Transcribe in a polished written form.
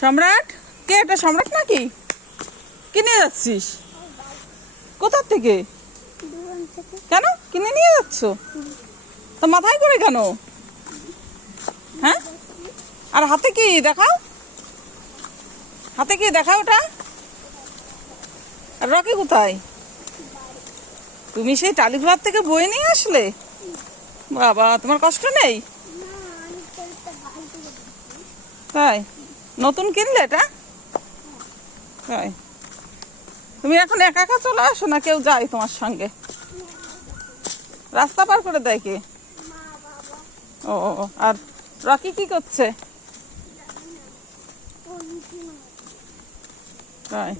সম্রাট, কে এটা? সম্রাট নাকি? কিনে যাচ্ছিস কোথা থেকে? কেন কিনে নিয়ে যাচ্ছ? তো মাথায় করে কেন? হ্যাঁ, আর হাতে কি দেখাও? হাতে কি দেখাও ওটা? আর রকি কোথায়? তুমি সেই টালিঘর থেকে বয়ে নিয়ে আসলে? বাবা, তোমার কষ্ট নেই? তাই? নতুন কিনলে এটা? তাই? তুমি এখন একা একা চলে আসো না কেউ যায় তোমার সঙ্গে? রাস্তা পার করে দেয় কে? ও, আর রকি কি করছে? তাই?